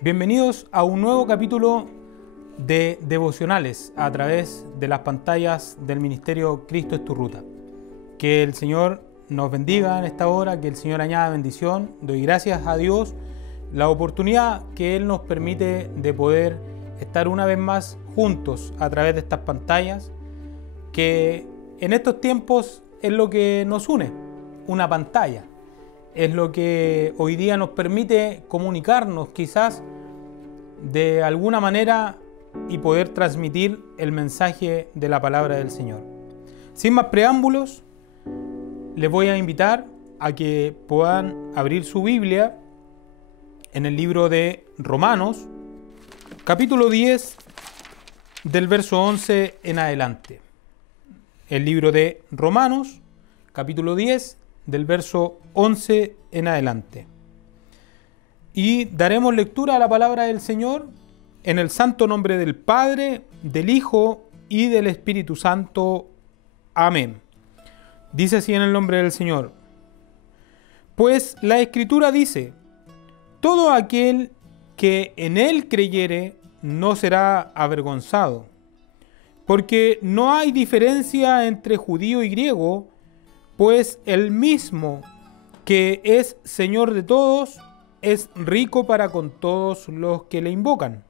Bienvenidos a un nuevo capítulo de devocionales a través de las pantallas del Ministerio Cristo es tu Ruta. Que el Señor nos bendiga en esta hora, que el Señor añada bendición. Doy gracias a Dios la oportunidad que Él nos permite de poder estar una vez más juntos a través de estas pantallas, que en estos tiempos es lo que nos une, una pantalla. Es lo que hoy día nos permite comunicarnos quizás de alguna manera y poder transmitir el mensaje de la palabra del Señor. Sin más preámbulos, les voy a invitar a que puedan abrir su Biblia en el libro de Romanos, capítulo 10, del verso 11 en adelante. El libro de Romanos, capítulo 10, del verso 11 en adelante. Y daremos lectura a la palabra del Señor en el santo nombre del Padre, del Hijo y del Espíritu Santo. Amén. Dice así en el nombre del Señor: Pues la Escritura dice: todo aquel que en Él creyere no será avergonzado, porque no hay diferencia entre judío y griego, pues el mismo que es Señor de todos es rico para con todos los que le invocan.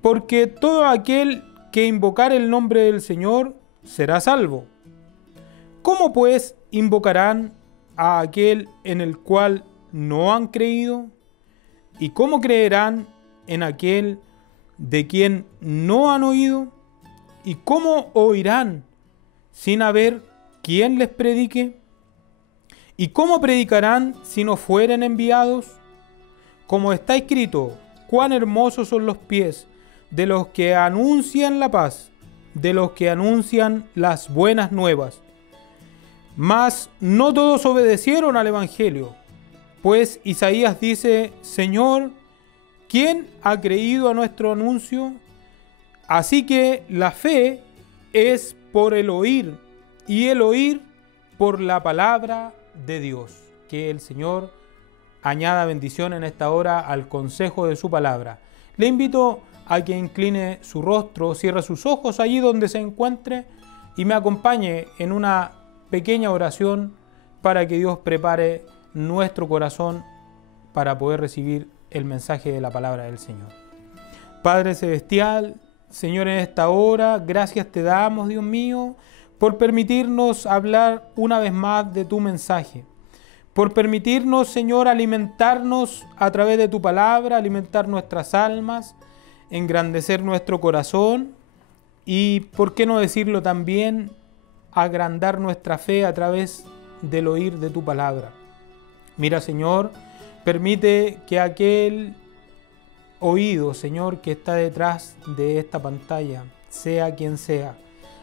Porque todo aquel que invocar el nombre del Señor será salvo. ¿Cómo pues invocarán a aquel en el cual no han creído? ¿Y cómo creerán en aquel de quien no han oído? ¿Y cómo oirán sin haber quien les predique? ¿Y cómo predicarán si no fueren enviados? Como está escrito: cuán hermosos son los pies de los que anuncian la paz, de los que anuncian las buenas nuevas. Mas no todos obedecieron al Evangelio, pues Isaías dice: Señor, ¿quién ha creído a nuestro anuncio? Así que la fe es por el oír, y el oír por la palabra de Dios. Que el Señor añada bendición en esta hora al consejo de su palabra. Le invito a que incline su rostro, cierre sus ojos allí donde se encuentre y me acompañe en una pequeña oración para que Dios prepare nuestro corazón para poder recibir el mensaje de la palabra del Señor. Padre Celestial, Señor, en esta hora, gracias te damos, Dios mío, por permitirnos hablar una vez más de tu mensaje, por permitirnos, Señor, alimentarnos a través de tu palabra, alimentar nuestras almas, engrandecer nuestro corazón y, por qué no decirlo también, agrandar nuestra fe a través del oír de tu palabra. Mira, Señor, permite que aquel oído, Señor, que está detrás de esta pantalla, sea quien sea,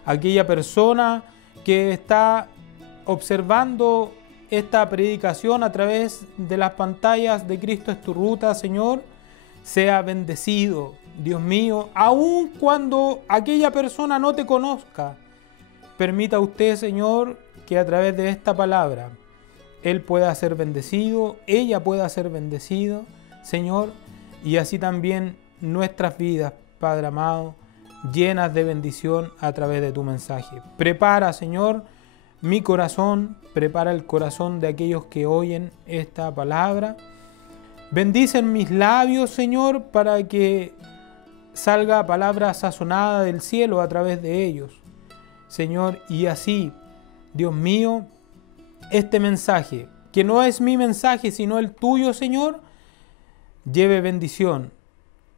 aquella persona que está observando esta predicación a través de las pantallas de Cristo es tu Ruta, Señor, sea bendecido, Dios mío, aun cuando aquella persona no te conozca. Permita usted, Señor, que a través de esta palabra él pueda ser bendecido, ella pueda ser bendecido, Señor, y así también nuestras vidas, Padre amado, llenas de bendición a través de tu mensaje. Prepara, Señor, mi corazón, prepara el corazón de aquellos que oyen esta palabra. Bendicen mis labios, Señor, para que salga palabra sazonada del cielo a través de ellos, Señor, y así, Dios mío, este mensaje, que no es mi mensaje, sino el tuyo, Señor, lleve bendición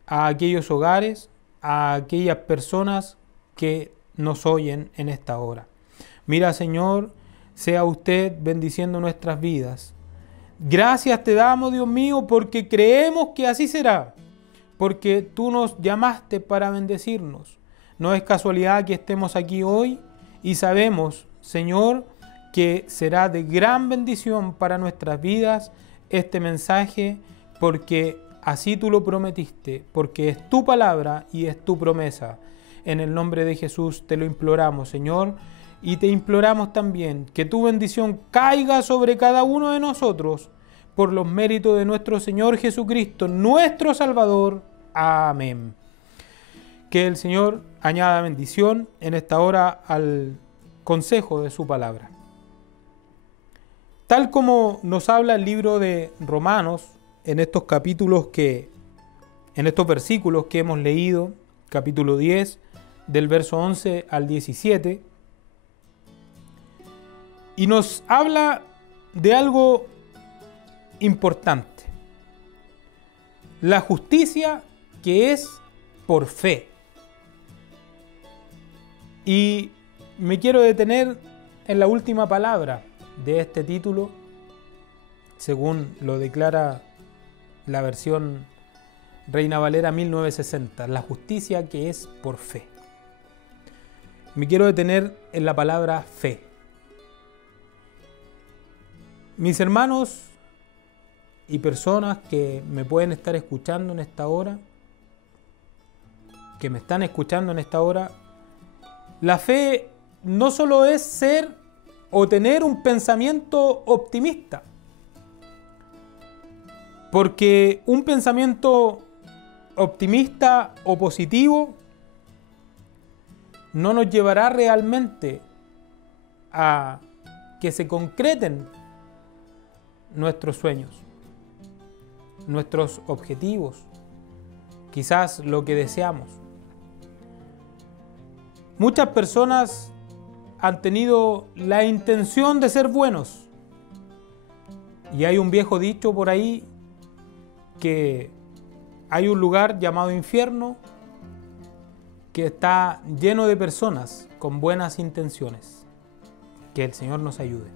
a aquellos hogares, a aquellas personas que nos oyen en esta hora. Mira, Señor, sea usted bendiciendo nuestras vidas. Gracias te damos, Dios mío, porque creemos que así será, porque tú nos llamaste para bendecirnos. No es casualidad que estemos aquí hoy y sabemos, Señor, que será de gran bendición para nuestras vidas este mensaje porque así tú lo prometiste, porque es tu palabra y es tu promesa. En el nombre de Jesús te lo imploramos, Señor, y te imploramos también que tu bendición caiga sobre cada uno de nosotros por los méritos de nuestro Señor Jesucristo, nuestro Salvador. Amén. Que el Señor añada bendición en esta hora al consejo de su palabra. Tal como nos habla el libro de Romanos, en estos versículos que hemos leído, capítulo 10, del verso 11 al 17, y nos habla de algo importante: la justicia que es por fe. Y me quiero detener en la última palabra de este título, según lo declara la versión Reina Valera 1960, la justicia que es por fe. Me quiero detener en la palabra fe. Mis hermanos y personas que me pueden estar escuchando en esta hora, que me están escuchando en esta hora, la fe no solo es ser o tener un pensamiento optimista, porque un pensamiento optimista o positivo no nos llevará realmente a que se concreten nuestros sueños, nuestros objetivos, quizás lo que deseamos. Muchas personas han tenido la intención de ser buenos, y hay un viejo dicho por ahí que hay un lugar llamado infierno que está lleno de personas con buenas intenciones. Que el Señor nos ayude.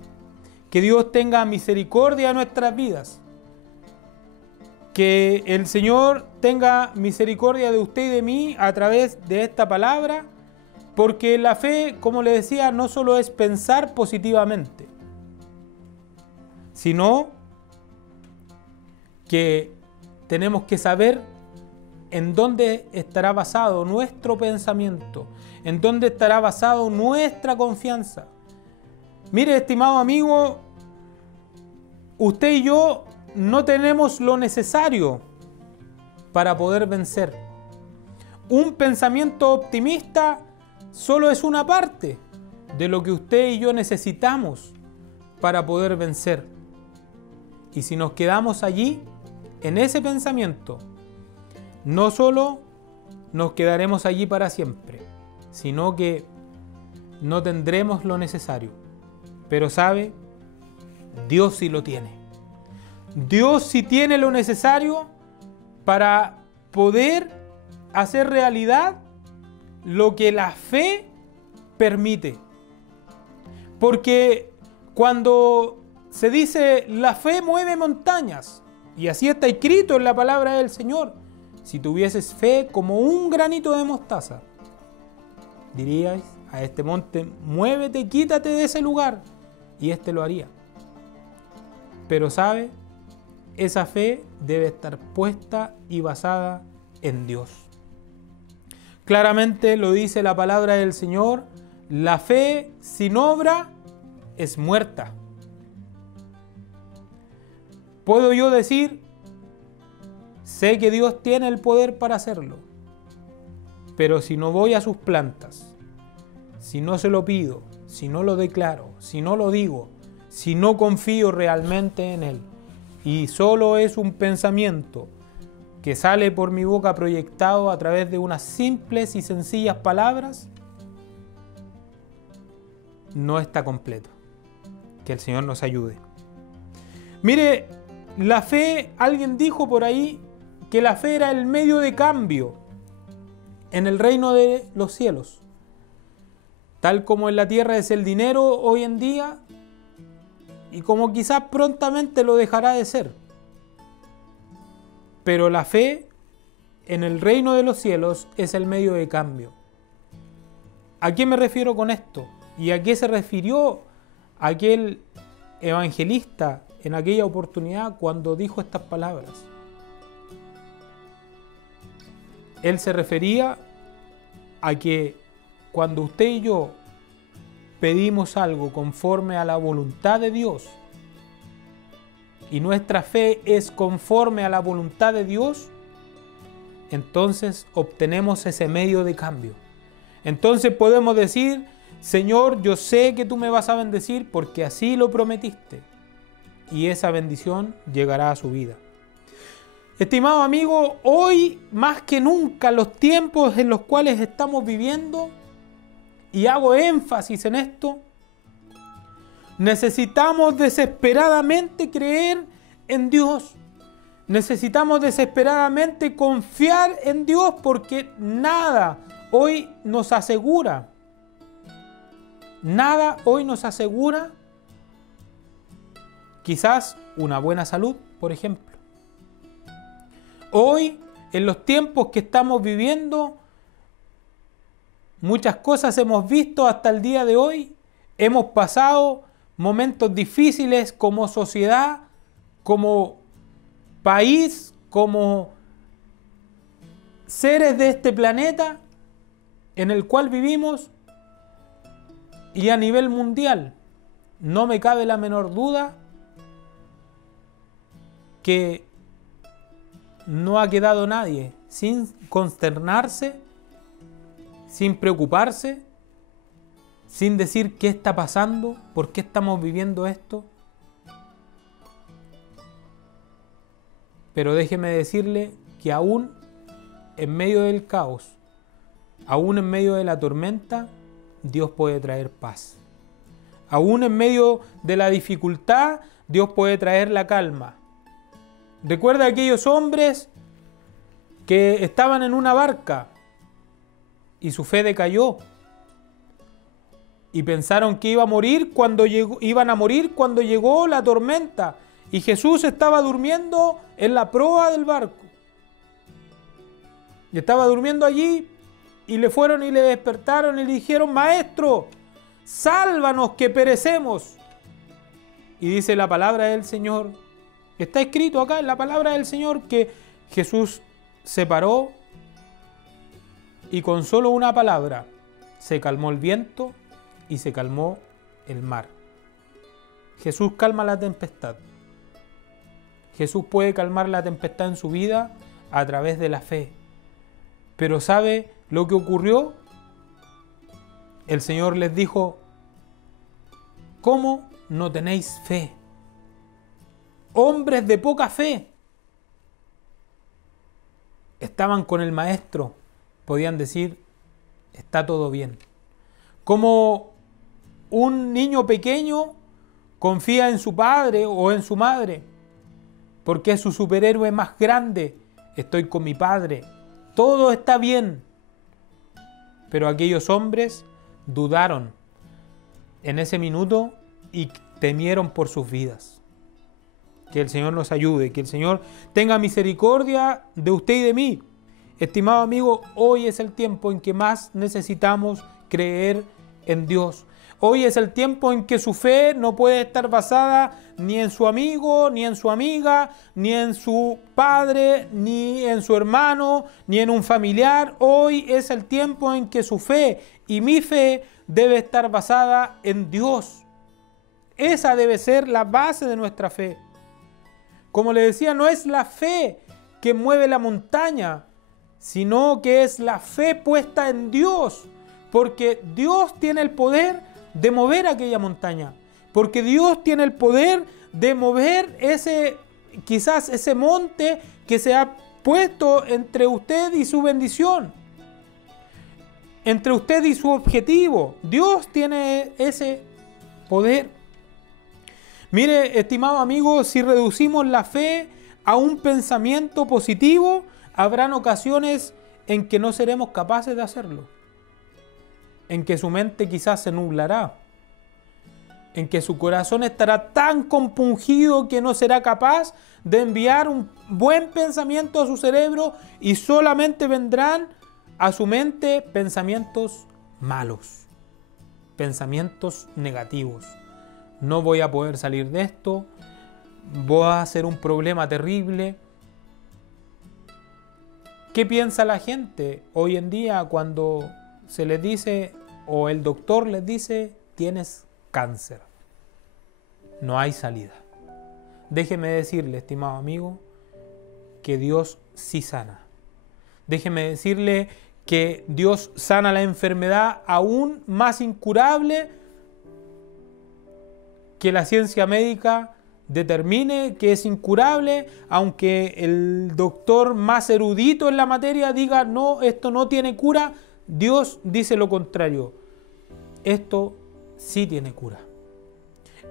Que Dios tenga misericordia de nuestras vidas. Que el Señor tenga misericordia de usted y de mí a través de esta palabra, porque la fe, como le decía, no solo es pensar positivamente, sino que tenemos que saber en dónde estará basado nuestro pensamiento, en dónde estará basado nuestra confianza. Mire, estimado amigo, usted y yo no tenemos lo necesario para poder vencer. Un pensamiento optimista solo es una parte de lo que usted y yo necesitamos para poder vencer. Y si nos quedamos allí, en ese pensamiento, no solo nos quedaremos allí para siempre, sino que no tendremos lo necesario. Pero ¿sabe? Dios sí lo tiene. Dios sí tiene lo necesario para poder hacer realidad lo que la fe permite. Porque cuando se dice la fe mueve montañas, y así está escrito en la palabra del Señor, si tuvieses fe como un granito de mostaza, diríais a este monte, muévete, quítate de ese lugar, y éste lo haría. Pero ¿sabe? Esa fe debe estar puesta y basada en Dios. Claramente lo dice la palabra del Señor: la fe sin obra es muerta. ¿Puedo yo decir? Sé que Dios tiene el poder para hacerlo, pero si no voy a sus plantas, si no se lo pido, si no lo declaro, si no lo digo, si no confío realmente en Él, y solo es un pensamiento que sale por mi boca proyectado a través de unas simples y sencillas palabras, no está completo. Que el Señor nos ayude. Mire, la fe, alguien dijo por ahí que la fe era el medio de cambio en el reino de los cielos. Tal como en la tierra es el dinero hoy en día, y como quizás prontamente lo dejará de ser. Pero la fe en el reino de los cielos es el medio de cambio. ¿A qué me refiero con esto? ¿Y a qué se refirió aquel evangelista en aquella oportunidad cuando dijo estas palabras? Él se refería a que cuando usted y yo pedimos algo conforme a la voluntad de Dios y nuestra fe es conforme a la voluntad de Dios, entonces obtenemos ese medio de cambio. Entonces podemos decir: Señor, yo sé que tú me vas a bendecir porque así lo prometiste, y esa bendición llegará a su vida. Estimado amigo, hoy más que nunca, los tiempos en los cuales estamos viviendo, y hago énfasis en esto, necesitamos desesperadamente creer en Dios. Necesitamos desesperadamente confiar en Dios, porque nada hoy nos asegura, quizás una buena salud, por ejemplo. Hoy, en los tiempos que estamos viviendo, muchas cosas hemos visto hasta el día de hoy. Hemos pasado momentos difíciles como sociedad, como país, como seres de este planeta en el cual vivimos, y a nivel mundial. No me cabe la menor duda que no ha quedado nadie sin consternarse, sin preocuparse, sin decir qué está pasando, por qué estamos viviendo esto. Pero déjeme decirle que aún en medio del caos, aún en medio de la tormenta, Dios puede traer paz. Aún en medio de la dificultad, Dios puede traer la calma. Recuerda aquellos hombres que estaban en una barca y su fe decayó y pensaron que iban a morir cuando llegó la tormenta, y Jesús estaba durmiendo en la proa del barco. Y estaba durmiendo allí, y le fueron y le despertaron y le dijeron: Maestro, sálvanos que perecemos. Y dice la palabra del Señor, está escrito acá en la palabra del Señor, que Jesús se paró y con solo una palabra se calmó el viento y se calmó el mar. Jesús calma la tempestad. Jesús puede calmar la tempestad en su vida a través de la fe. Pero ¿sabe lo que ocurrió? El Señor les dijo: ¿cómo no tenéis fe? Hombres de poca fe. Estaban con el Maestro, podían decir: está todo bien. Como un niño pequeño confía en su padre o en su madre, porque es su superhéroe más grande. Estoy con mi padre, todo está bien. Pero aquellos hombres dudaron en ese minuto y temieron por sus vidas. Que el Señor nos ayude, que el Señor tenga misericordia de usted y de mí. Estimado amigo, hoy es el tiempo en que más necesitamos creer en Dios. Hoy es el tiempo en que su fe no puede estar basada ni en su amigo, ni en su amiga, ni en su padre, ni en su hermano, ni en un familiar. Hoy es el tiempo en que su fe y mi fe debe estar basada en Dios. Esa debe ser la base de nuestra fe. Como le decía, no es la fe que mueve la montaña, sino que es la fe puesta en Dios, porque Dios tiene el poder de mover aquella montaña, porque Dios tiene el poder de mover quizás ese monte que se ha puesto entre usted y su bendición, entre usted y su objetivo. Dios tiene ese poder. Mire, estimado amigo, si reducimos la fe a un pensamiento positivo, habrán ocasiones en que no seremos capaces de hacerlo, en que su mente quizás se nublará, en que su corazón estará tan compungido que no será capaz de enviar un buen pensamiento a su cerebro, y solamente vendrán a su mente pensamientos malos, pensamientos negativos. No voy a poder salir de esto, voy a ser un problema terrible. ¿Qué piensa la gente hoy en día cuando se les dice o el doctor les dice tienes cáncer? No hay salida. Déjeme decirle, estimado amigo, que Dios sí sana. Déjeme decirle que Dios sana la enfermedad aún más incurable que la ciencia médica determine que es incurable, aunque el doctor más erudito en la materia diga no, esto no tiene cura. Dios dice lo contrario. Esto sí tiene cura.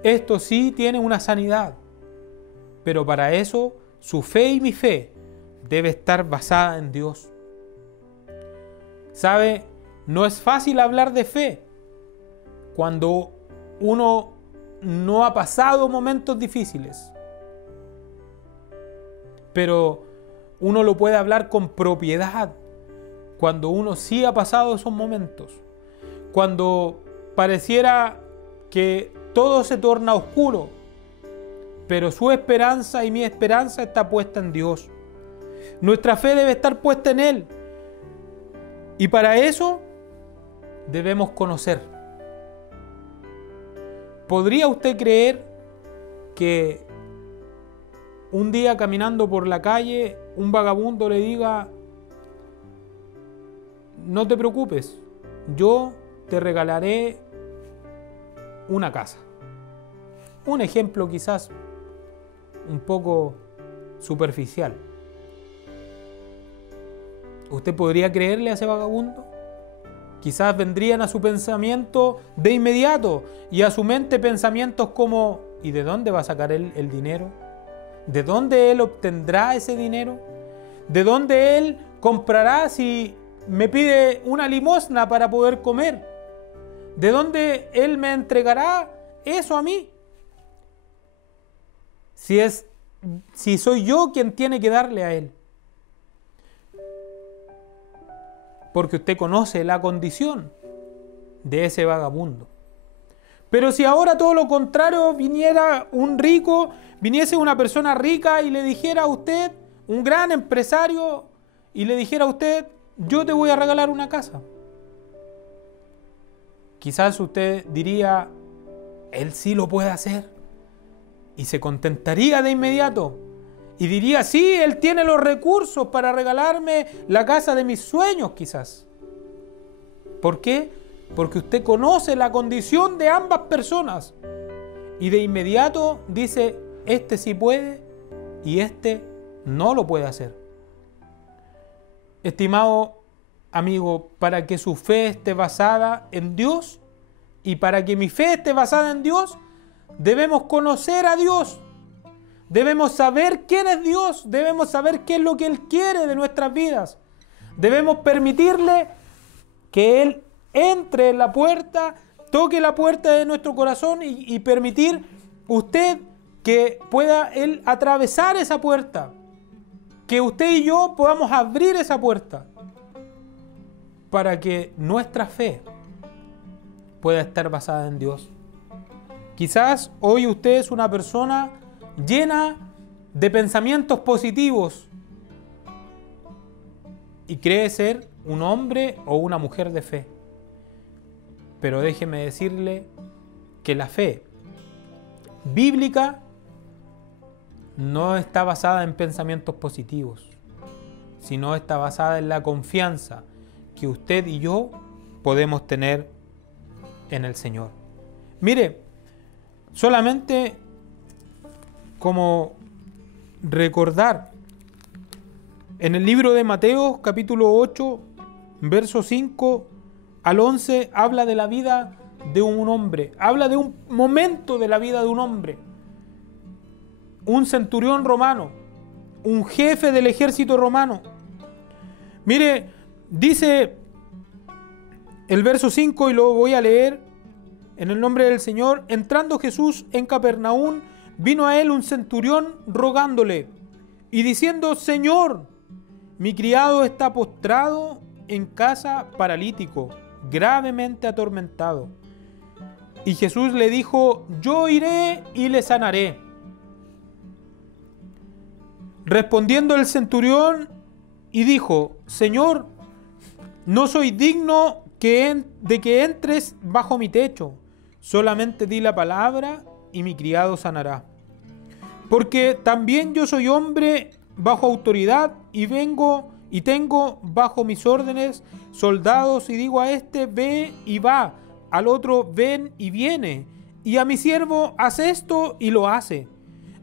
Esto sí tiene una sanidad. Pero para eso su fe y mi fe debe estar basada en Dios. ¿Sabe? No es fácil hablar de fe cuando uno no ha pasado momentos difíciles. Pero uno lo puede hablar con propiedad cuando uno sí ha pasado esos momentos. Cuando pareciera que todo se torna oscuro, pero su esperanza y mi esperanza está puesta en Dios. Nuestra fe debe estar puesta en Él. Y para eso debemos conocer. ¿Podría usted creer que un día caminando por la calle un vagabundo le diga: no te preocupes, yo te regalaré una casa? Un ejemplo quizás un poco superficial. ¿Usted podría creerle a ese vagabundo? Quizás vendrían a su pensamiento de inmediato y a su mente pensamientos como: ¿y de dónde va a sacar él el dinero? ¿De dónde él obtendrá ese dinero? ¿De dónde él comprará si me pide una limosna para poder comer? ¿De dónde él me entregará eso a mí? Si soy yo quien tiene que darle a él. Porque usted conoce la condición de ese vagabundo. Pero si ahora todo lo contrario viniera un rico, viniese una persona rica y le dijera a usted, un gran empresario, y le dijera a usted: yo te voy a regalar una casa. Quizás usted diría: él sí lo puede hacer. Y se contentaría de inmediato. Y diría: sí, él tiene los recursos para regalarme la casa de mis sueños, quizás. ¿Por qué? Porque usted conoce la condición de ambas personas. Y de inmediato dice: este sí puede y este no lo puede hacer. Estimado amigo, para que su fe esté basada en Dios y para que mi fe esté basada en Dios, debemos conocer a Dios. Debemos saber quién es Dios, debemos saber qué es lo que Él quiere de nuestras vidas. Debemos permitirle que Él entre en la puerta, toque la puerta de nuestro corazón y permitir usted que pueda Él atravesar esa puerta. Que usted y yo podamos abrir esa puerta para que nuestra fe pueda estar basada en Dios. Quizás hoy usted es una persona llena de pensamientos positivos y cree ser un hombre o una mujer de fe. Pero déjeme decirle que la fe bíblica no está basada en pensamientos positivos, sino está basada en la confianza que usted y yo podemos tener en el Señor. Mire, solamente como recordar, en el libro de Mateo, capítulo 8, verso 5 al 11, habla de la vida de un hombre, habla de un momento de la vida de un hombre, un centurión romano, un jefe del ejército romano. Mire, dice el verso 5, y lo voy a leer en el nombre del Señor: entrando Jesús en Capernaum, vino a él un centurión rogándole y diciendo: Señor, mi criado está postrado en casa paralítico, gravemente atormentado. Y Jesús le dijo: yo iré y le sanaré. Respondiendo el centurión y dijo: Señor, no soy digno de que entres bajo mi techo. Solamente di la palabra y mi criado sanará. Porque también yo soy hombre bajo autoridad y tengo bajo mis órdenes soldados, y digo a este: ve y va, al otro: ven y viene, y a mi siervo: haz esto, y lo hace.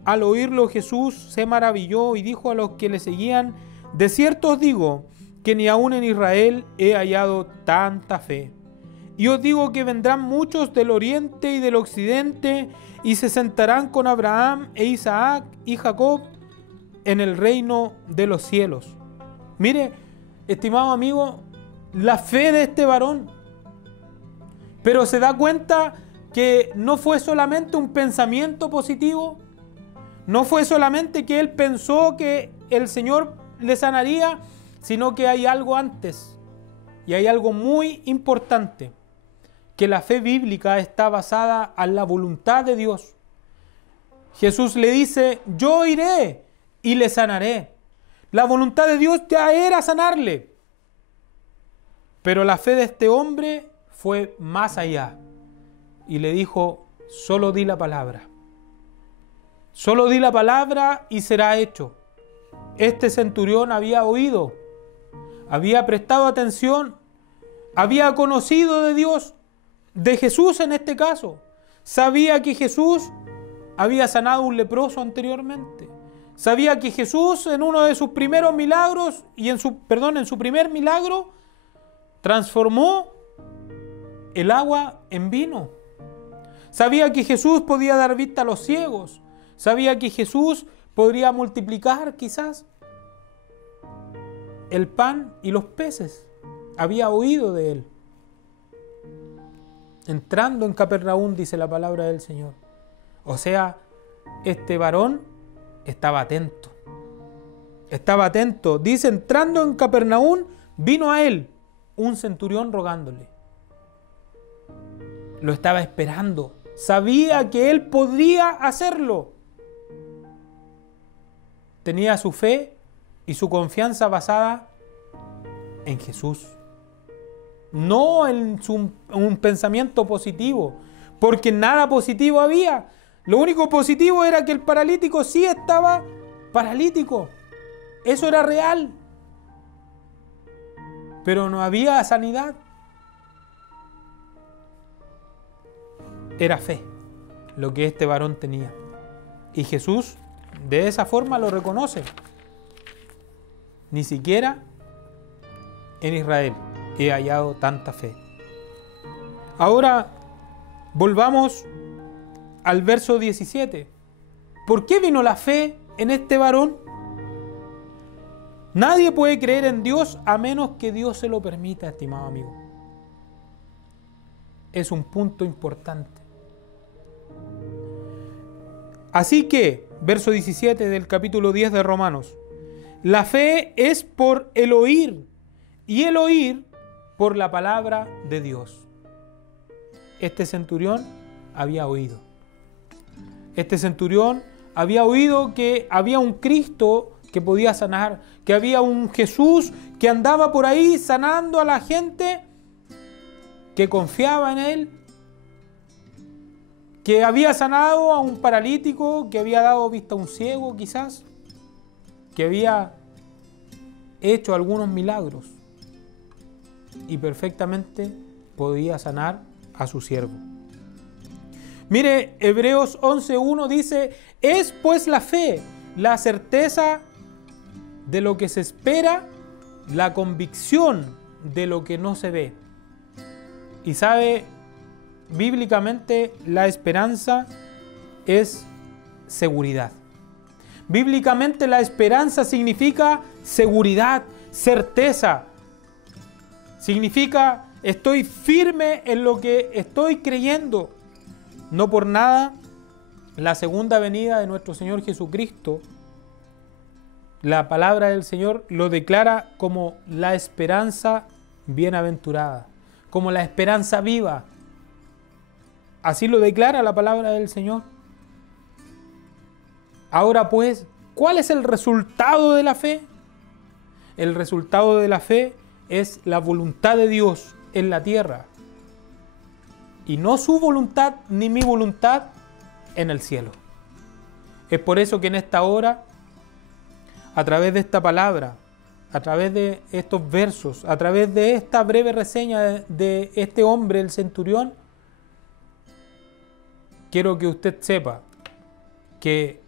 Al oírlo, Jesús se maravilló y dijo a los que le seguían: de cierto os digo que ni aun en Israel he hallado tanta fe. Y os digo que vendrán muchos del oriente y del occidente y se sentarán con Abraham e Isaac y Jacob en el reino de los cielos. Mire, estimado amigo, la fe de este varón. Pero se da cuenta que no fue solamente un pensamiento positivo, no fue solamente que él pensó que el Señor le sanaría, sino que hay algo antes, y hay algo muy importante, que la fe bíblica está basada en la voluntad de Dios. Jesús le dice: yo iré y le sanaré. La voluntad de Dios ya era sanarle, pero la fe de este hombre fue más allá, y le dijo: solo di la palabra. Solo di la palabra y será hecho. Este centurión había oído, había prestado atención, había conocido de Dios, de Jesús en este caso. Sabía que Jesús había sanado a un leproso anteriormente. Sabía que Jesús en uno de sus primeros milagros, en su primer milagro, transformó el agua en vino. Sabía que Jesús podía dar vista a los ciegos. Sabía que Jesús podría multiplicar quizás el pan y los peces. Había oído de él. Entrando en Capernaum, dice la palabra del Señor. O sea, este varón estaba atento. Estaba atento. Dice: entrando en Capernaum, vino a él un centurión rogándole. Lo estaba esperando. Sabía que él podría hacerlo. Tenía su fe y su confianza basada en Jesús. No en un pensamiento positivo, porque nada positivo había. Lo único positivo era que el paralítico sí estaba paralítico. Eso era real. Pero no había sanidad. Era fe lo que este varón tenía. Y Jesús de esa forma lo reconoce. Ni siquiera en Israel he hallado tanta fe. Ahora volvamos al verso 17. ¿Por qué vino la fe en este varón? Nadie puede creer en Dios a menos que Dios se lo permita, estimado amigo. Es un punto importante. Así que, verso 17 del capítulo 10 de Romanos: la fe es por el oír, y el oír por la palabra de Dios. Este centurión había oído. Este centurión había oído que había un Cristo que podía sanar, que había un Jesús que andaba por ahí sanando a la gente que confiaba en él, que había sanado a un paralítico, que había dado vista a un ciego quizás, que había hecho algunos milagros y perfectamente podía sanar a su siervo. Mire, Hebreos 11:1 dice: es pues la fe, la certeza de lo que se espera, la convicción de lo que no se ve. Y sabe, bíblicamente la esperanza es seguridad. Bíblicamente la esperanza significa seguridad, certeza. Significa: estoy firme en lo que estoy creyendo. No por nada, la segunda venida de nuestro Señor Jesucristo, la palabra del Señor lo declara como la esperanza bienaventurada, como la esperanza viva. Así lo declara la palabra del Señor. Ahora pues, ¿cuál es el resultado de la fe? el resultado de la fe es la voluntad de Dios en la tierra. Y no su voluntad ni mi voluntad en el cielo. Es por eso que en esta hora, a través de esta palabra, a través de estos versos, a través de esta breve reseña de este hombre, el centurión, quiero que usted sepa que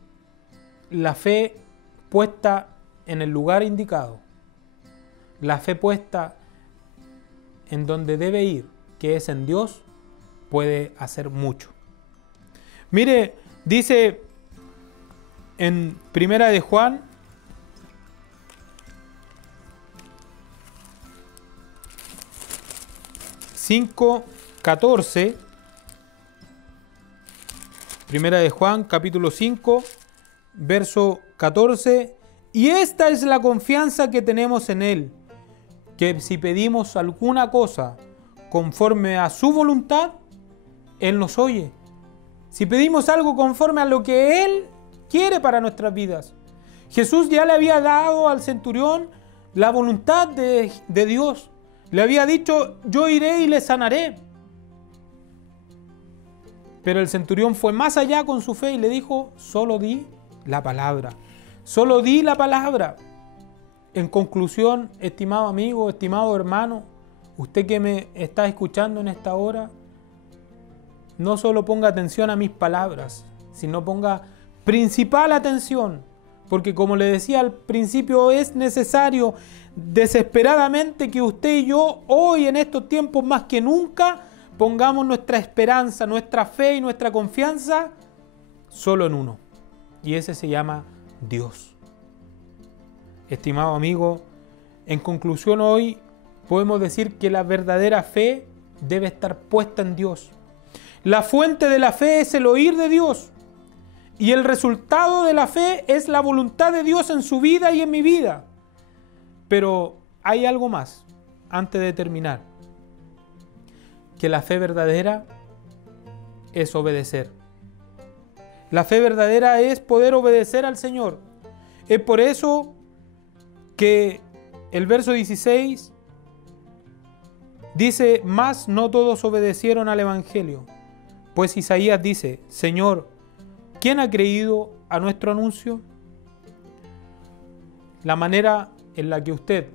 la fe puesta en el lugar indicado, la fe puesta en donde debe ir, que es en Dios, puede hacer mucho. Mire, dice en Primera de Juan, (5:14), Primera de Juan, capítulo 5, verso 14, y esta es la confianza que tenemos en Él, que si pedimos alguna cosa conforme a su voluntad, Él nos oye. Si pedimos algo conforme a lo que Él quiere para nuestras vidas. Jesús ya le había dado al centurión la voluntad de Dios. Le había dicho, yo iré y le sanaré. Pero el centurión fue más allá con su fe y le dijo, solo di la palabra. Solo di la palabra. En conclusión, estimado amigo, estimado hermano, usted que me está escuchando en esta hora, no solo ponga atención a mis palabras, sino ponga principal atención, porque como le decía al principio, es necesario desesperadamente que usted y yo, hoy en estos tiempos más que nunca, pongamos nuestra esperanza, nuestra fe y nuestra confianza solo en uno, y ese se llama Dios. Estimado amigo, en conclusión hoy podemos decir que la verdadera fe debe estar puesta en Dios. La fuente de la fe es el oír de Dios. Y el resultado de la fe es la voluntad de Dios en su vida y en mi vida. Pero hay algo más, antes de terminar. Que la fe verdadera es obedecer. La fe verdadera es poder obedecer al Señor. Es por eso que el verso 16 dice, mas no todos obedecieron al Evangelio. Pues Isaías dice, Señor, ¿quién ha creído a nuestro anuncio? La manera en la que usted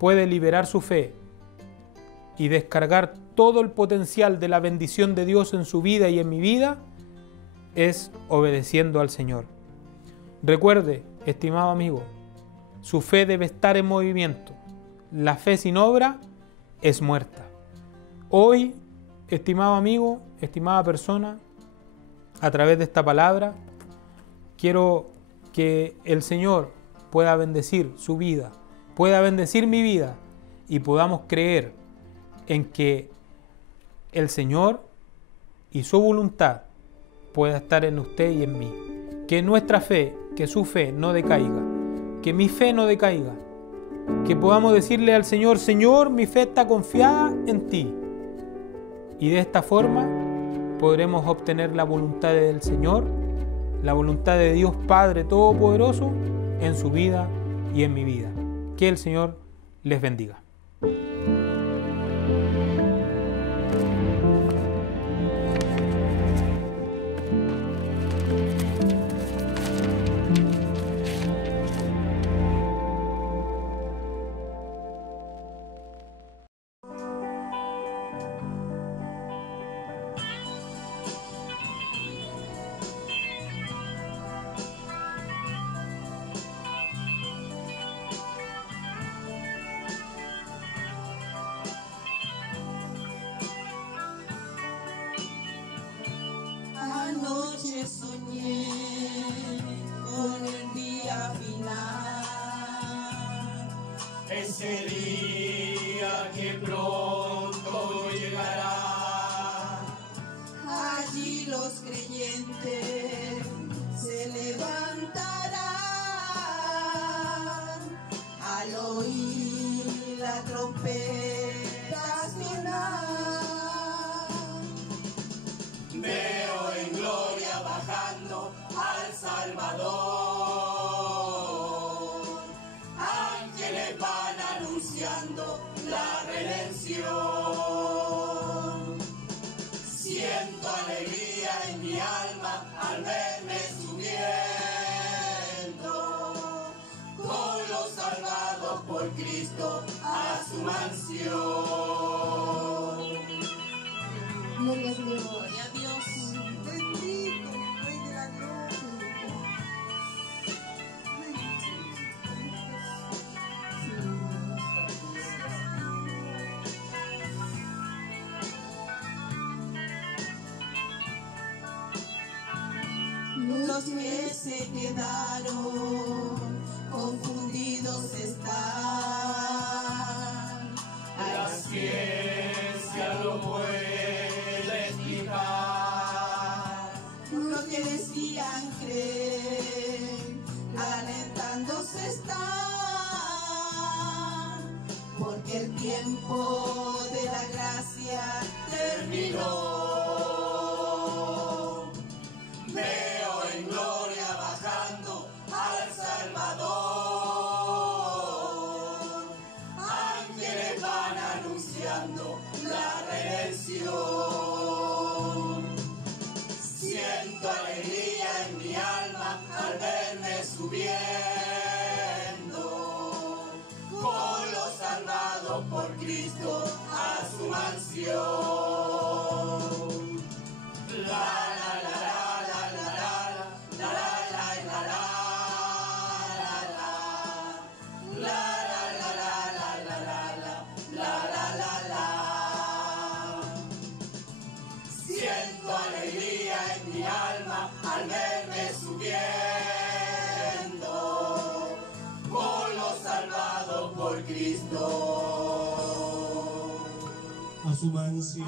puede liberar su fe y descargar todo el potencial de la bendición de Dios en su vida y en mi vida es obedeciendo al Señor. Recuerde, estimado amigo, su fe debe estar en movimiento. La fe sin obra es muerta. Hoy, estimado amigo, estimada persona, a través de esta palabra, quiero que el Señor pueda bendecir su vida, pueda bendecir mi vida y podamos creer en que el Señor y su voluntad pueda estar en usted y en mí. Que nuestra fe, que su fe no decaiga, que mi fe no decaiga, que podamos decirle al Señor, Señor, mi fe está confiada en ti. Y de esta forma podremos obtener la voluntad del Señor, la voluntad de Dios Padre Todopoderoso en su vida y en mi vida. Que el Señor les bendiga. Anoche soñé con el día final, ese día que pronto llegará. allí los creyentes se levantarán al oír la trompeta sonar. Veo en gloria bajando al Salvador. por Cristo a su mansión. Gloria a Dios. Gloria a Dios. Bendito, Rey de la gloria. Los que se quedaron confundidos están. La ciencia lo puede explicar. Los que decían creer, alentándose están, porque el tiempo de la gracia terminó. Veo en gloria bajando al Salvador. Ángeles van anunciando la redención. Siento alegría en mi alma al verme subiendo con los salvados por Cristo a su mansión. La la la la la la la la la la la la la la la la. Siento alegría en mi alma al verme subiendo con los salvados por Cristo A su mansión.